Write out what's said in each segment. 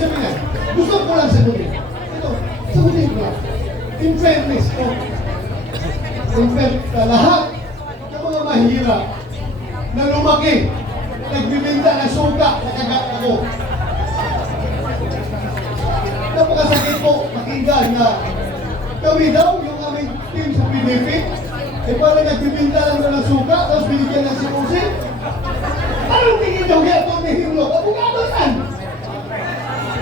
sabihin? Gusto ko lang sagutin. Ito, sagutin ko lang. In fairness ko, lahat ng mga mahirap na lumaki, nagbibenta ng suka na kagat ako. Napakasakit po pakinggan na kami daw, yung aming team sa PDP, parang nagbibenta lang ng suka, tapos binigyan ng sinusin. Anong tingin nyo kaya ito ni Himlok? Abogado yan!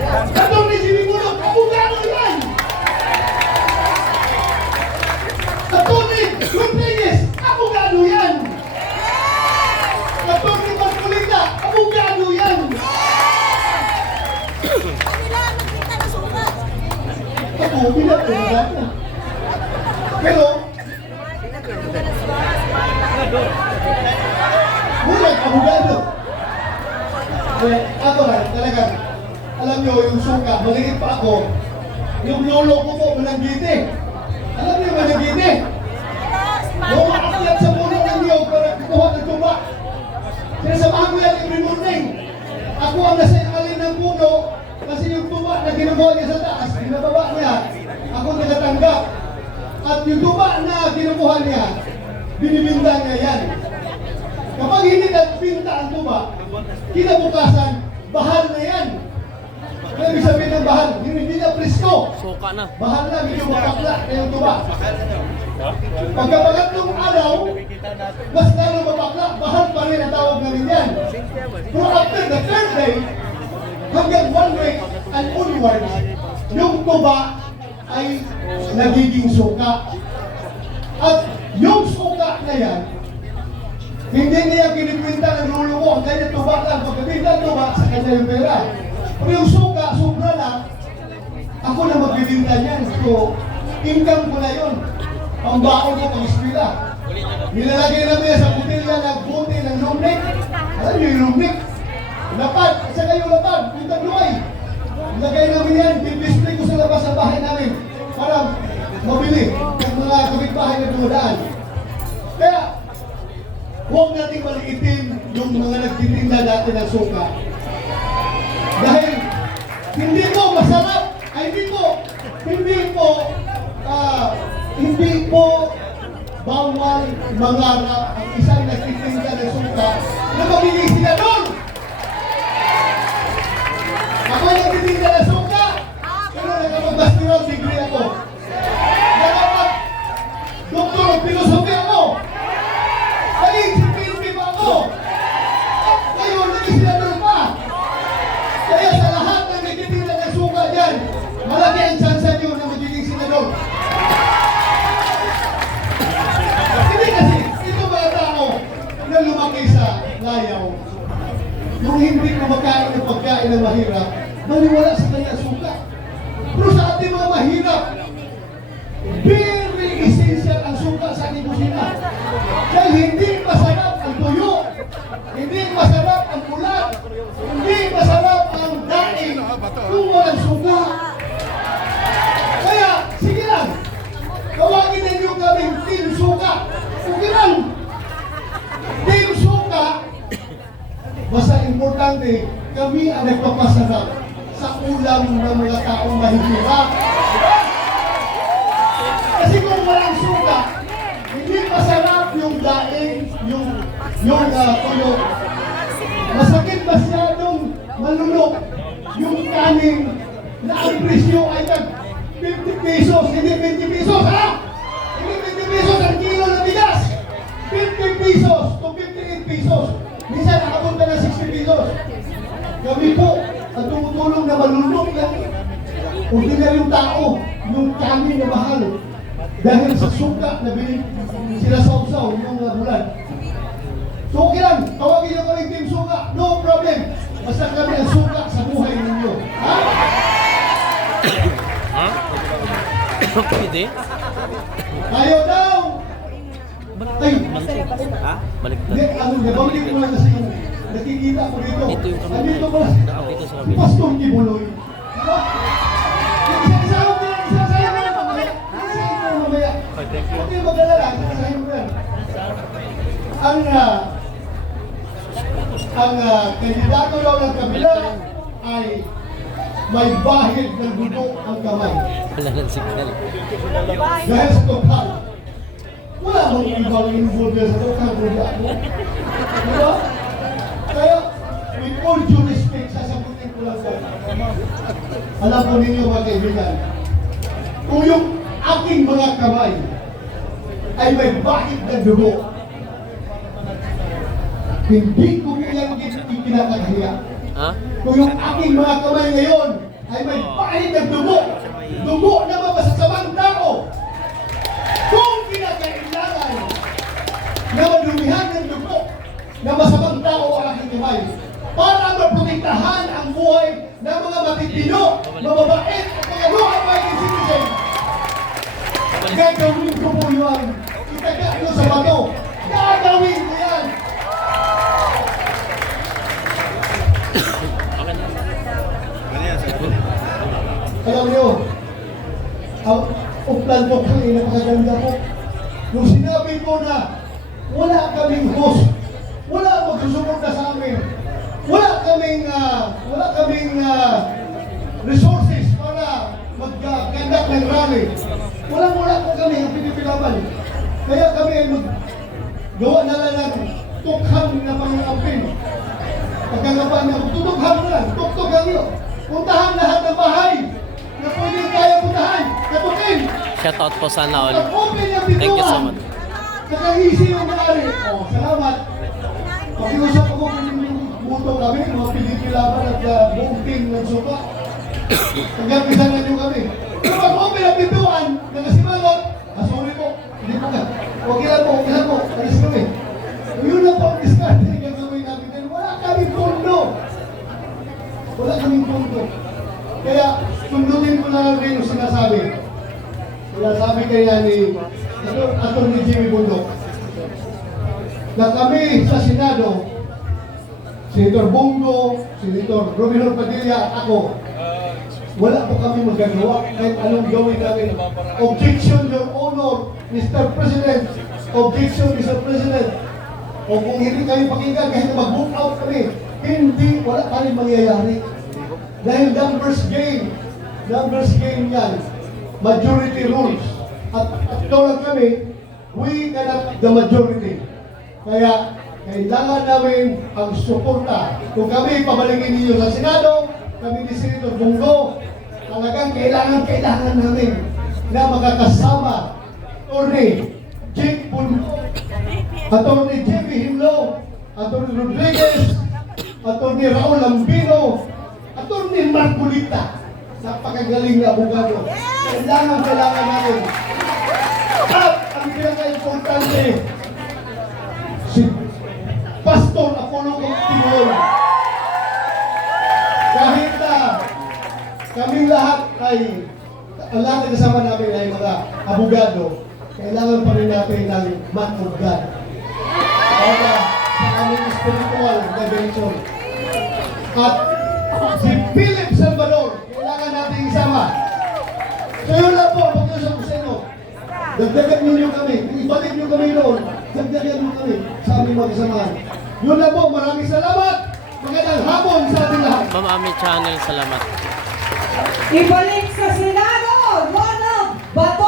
Katong ni Sinimulok, abogado yan! Katong ni Rodriguez, abogado yan! Katong ni Marcolita, abogado yan! Ako, pinag-abogado. Pero, bulag, abogado. Ako lang, talagang, alam nyo, yung suka, maliit pa ako, yung lolo ko po, mananggiti. Alam nyo, mananggiti. Yung maakyat sa puno ng niyog para kukuha ng tuba. Sinasamahan ko yan every morning. Ako ang nasa alin ng puno, kasi yung tuba na kinukuha niya sa taas, binababa niya, ako nagatanggap. At yung tuba na kinukuha niya, binibinta niya yan. Kapag hindi nagbinta ang tuba, kinabukasan, bahal na yan. Ano ibig sabihin ng bahal? Hindi na presko. Suka na. Bahal na, medyo mapakla na yung tuba. Pagkapangatlong araw, mas lalo mapakla, bahal pa rin ang tawag namin yan. Pero after the third day, hanggang 1 week and onwards, yung tuba ay nagiging suka. At yung suka na yan, hindi niya kinikwinta ng lolo ko, ang kanya tuba lang. Pagkabinta ng tuba, sa kanya yung pera. Pero yung suka, sobra lang, ako na magbibinta niyan. So, income ko na yun. Pambaon ko pang eskwela. Nilalagay namin sa butilya ng buti ng lumnik. Alam niyo yung lumnik? Lapad, isa kayo lapad, yung tagluay. Nilagay namin yan, bibisplay ko sa labas ng bahay namin para mabili ng mga kapitbahay na dumadaan. Kaya, huwag nating maliitin yung mga nagtitinda natin ng suka. Dahil hindi po masarap, ay hindi po bawal mangarap ang isang nagtitinda ng suka na mabili sila doon. Ako nagtitinda ng suka, pero nakapag-basketball degree ako. Nakapag-doktor of philosophy ako. Naging security pa ako. At ngayon, nag-isinador pa. Kaya sa lahat ng nagtitinda ng suka dyan, malaki ang tsansa nyo na magiging senador. Hindi kasi, ito mga tao na lumaki sa layaw, yung hindi kumakain ng pagkain ng mahirap, naniwala sa kanya suka. Pero sa ating mga mahirap, very essential ang suka sa ating kusina. Dahil hindi masarap ang tuyo, hindi masarap ang ulat, hindi masarap ang daing kung walang suka. Kaya, sige lang, tawagin ninyo kaming Team Suka. Okay lang. Team Suka, basta importante, kami ang nagpapasarap sa ulam ng mga taong mahihirap. Kasi kung walang suka, hindi masarap yung daing, yung tuyo. Masakit masyadong malunok yung kanin na ang presyo ay nag 50 pesos, hindi 20 pesos, ha? Hindi 20 pesos ang kilo ng bigas. 50 pesos to 58 pesos. Minsan nakapunta na 60 pesos. Kami po, ang tumutulong na malunok yan. Ordinaryong tao, yung kanin na mahal. Dahil sa suka na sila sausaw yung mga bulan. So okay lang, tawagin nyo kami Team Suka, no problem. Basta kami ang suka sa buhay ninyo. Ha? Ha? Pwede? Tayo daw! Ay! Ha? Baliktad. Hindi, nabangkit ko lang kasi yung nakikita ko dito. Ito yung kami. Nandito ko lang. Dito sa kabila. Pastor Kibuloy. Diba? Isa-isayaw ko lang, isa-isayaw ko lang mamaya. Isa-isayaw ko lang mamaya. Huwag yung mag-alala, isa-isayaw ko lang. Ang kandidato daw ng kabila ay may bahid ng dugo ang kamay. Wala nang signal. Dahil sa tukhang, wala mong ibang involved sa tukhang kundi ako. Diba? Kaya, with all due respect, sasagutin ko lang po. Alam po ninyo mga kaibigan, kung yung aking mga kamay ay may bahid ng dugo, hindi ko yan ikinakahiya. Ha? Kung yung aking mga kamay ngayon ay may bahid ng dugo, dugo na mapasasamang tao, kung kinakailangan na madumihan ng dugo na masamang tao ang aking kamay para maprotektahan ang buhay ng mga matitino, mababait at mga law-abiding citizen, gagawin ko po yun. Itaga nyo sa bato. Gagawin ko yan. Alam nyo, ang uplan ko ay napakaganda po. Nung sinabi ko na wala kaming host, wala magsusuporta sa amin, wala kaming resources para mag-conduct ng rally. Wala po kami ang pinipilaban. Kaya kami ay gawa na lang ng tukhang na pangampin. Pagkagapan na, tutukhang na lang, tuktukhang nyo. Puntahan lahat ng bahay na pwede kaya puntahan, katukin. Shoutout po sana all. Pag-open yung Thank you so bituan. much. Nakangisi yung maaari. Oh, salamat. Pakiusap ako kung buto kami, mga pinipilaban at buong team ng suka. Pag-apisan na nyo kami. Pero pag-open ang bituan, nakasimangot, sorry po, hindi po ka. Okay lang po, alis kami. Yun na po ang discard na gagawin namin. Dahil wala kaming pondo. Wala kaming pondo. Kaya, sundutin ko na lang rin yung sinasabi. Sinasabi kaya ni Atty. Jimmy Bundok na kami sa Senado, Senator Bongo, Senator Romero Padilla at ako, wala po kami magagawa kahit anong gawin namin. Objection, Your Honor, Mr. President. Objection, Mr. President. O kung hindi kami pakinggan, kahit mag-book out kami, hindi, wala kami mangyayari. Dahil numbers game yan. Majority rules. At tulad kami, we cannot the majority. Kaya, kailangan namin ang suporta. Kung kami pabalikin ninyo sa Senado, kami ni Senator Bongo, talagang kailangan namin na makakasama Atty. Jake Bundok, Atty. J.B. Himlo, Atty. Rodriguez, Atty. Raul Lambino, Atty. Marcolita. Napakagaling na abogado. Kailangan natin. At ang pinaka-importante, si Pastor Apollo Tingol. Kahit na kaming lahat ang lahat na kasama namin ay mga abogado, kailangan pa rin natin ng man of God. Para sa aming spiritual dimension. At si Philip Salvador, kailangan natin isama. So yun lang po, pag-usap ko sa inyo. Dagdagan ninyo kami, ibalik nyo kami doon, dagdagan nyo kami sa aming mga kasamahan. Yun lang po, maraming salamat. Magandang hapon sa ating lahat. Ma'am Ami Channel, salamat. Ibalik sa Senado, Ronald Bato.